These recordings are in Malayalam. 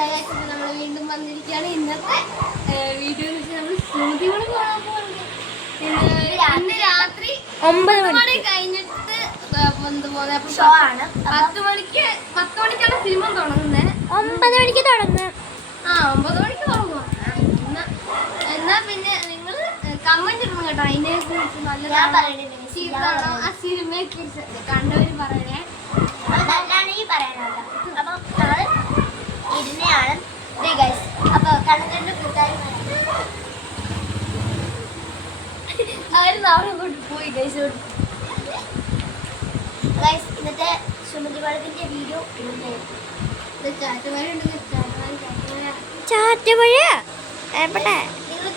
നമ്മൾ വീണ്ടും വന്നിരിക്കുകയാണ്. ഇന്നത്തെ വീഡിയോ നമ്മൾ സ്മൂതി ഇന്ന് രാത്രി 9 മണി കഴിഞ്ഞിട്ട് ഷോ ആണ്. 10 മണിക്കാണ് സിനിമ തുടങ്ങുന്നത്. 9 മണിക്ക് തുടങ്ങും. 9 മണിക്ക് തുടങ്ങും. എന്നാ പിന്നെ നിങ്ങൾ കമന്റ് ഇടണം കേട്ടോ. അതിനെ കുറിച്ച് നല്ലതാണോ ആ സിനിമയെ കുറിച്ച് കണ്ടവര് പറയണേ. നല്ലതാണെങ്കിൽ പറയാനാണ്. അപ്പം നമ്മള് ഇരുന്നയാണ്. അപ്പൊ കണ്ണന്റെ കൂട്ടുകാരി അവര് നാളെ കൊണ്ട് പോയി ഗൈസ്. ഇന്നത്തെ സുമതി വളത്തിന്റെ വീഡിയോ നിങ്ങൾക്ക്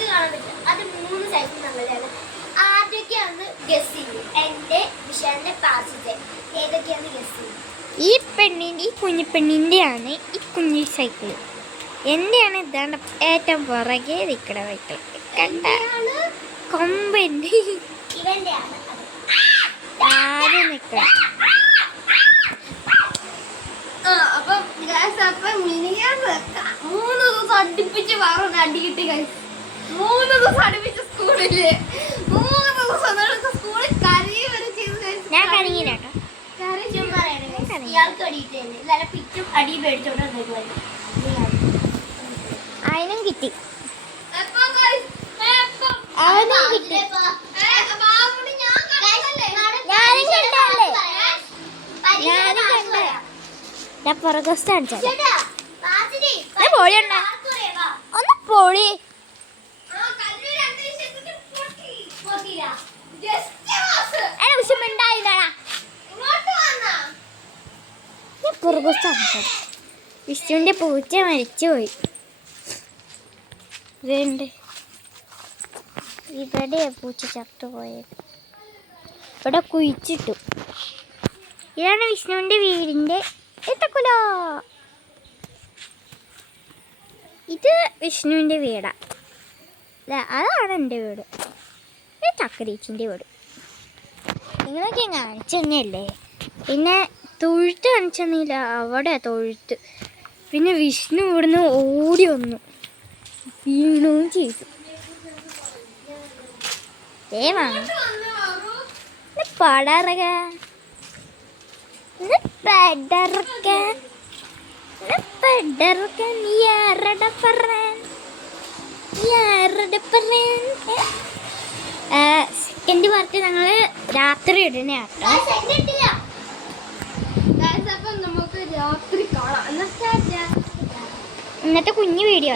കാണാൻ പറ്റും. അത് 3 സൈസ് നമ്മളുടെയാണ്. ആദ്യമൊക്കെയാണ് ഗസ് ചെയ്യും. എന്റെ വിഷാന്റെ പാസിന്റെ ഏതൊക്കെയാണ് ഗസ് ചെയ്യും. ഈ പെണ്ണിൻ്റെ ഈ കുഞ്ഞു പെണ്ണിൻ്റെയാണ് ഈ കുഞ്ഞു സൈക്കിൾ. എന്റെയാണ് ഇതാണ് ഏറ്റവും പുറകെ നിൽക്കണ സൈക്കിൾ. കണ്ട കൊമ്പൻ്റെ ഇവന്റെയാണ് ആരും നിൽക്കണം. അപ്പം 3 ദിവസം അടുപ്പിച്ച് പറഞ്ഞ അടി കിട്ടി കഴിച്ചു. 3 ദിവസം അടുപ്പിച്ച് സ്കൂളില് 3 ദിവസം സ്കൂളിൽ കരയും വരെ ചെയ്ത്. ഞാൻ കരങ്ങില്ല കേട്ടോ. ഇയാൾക്ക് അടിയിട്ടേ പിച്ചും അടി പേടിച്ചോണ്ട് അതിനും കിട്ടി. അവനും കിട്ടി. ഞാൻ പുറകോസ്റ്റ് കാണിച്ചാൽ പൊടി ഉണ്ട ഒന്ന് പൊടി. വിഷമുണ്ടായില്ലടാ. ഞാൻ പുറകോസ്റ്റ് കാണിച്ചാൽ വിഷ്ണുവിൻ്റെ പൂച്ച മരിച്ചുപോയി. ഇതുണ്ട് ഇവിടെ പൂച്ച ചത്തുപോയത്. ഇവിടെ കുഴിച്ചിട്ടു. ഇതാണ് വിഷ്ണുവിൻ്റെ വീടിൻ്റെ എത്തക്കുല. ഇത് വിഷ്ണുവിൻ്റെ വീടാ. അതാണ് എൻ്റെ വീട്. ഇത് ചക്കരീച്ചിൻ്റെ വീട്. നിങ്ങളൊക്കെ കാണിച്ചു തന്നെയല്ലേ. പിന്നെ തൊഴുത്ത് കാണിച്ചു തന്നില്ല. അവിടെ തൊഴുത്ത്. പിന്നെ വിഷ്ണു ഇവിടുന്ന് ഓടി വന്നു വീണും ചെയ്തു. പടറക സെക്കൻഡ് പാർട്ട് ഞങ്ങള് രാത്രി ഇടണേ കേട്ടോ. നമുക്ക് രാത്രി കാണാം. ഇന്നത്തെ കുഞ്ഞു വീഡിയോ.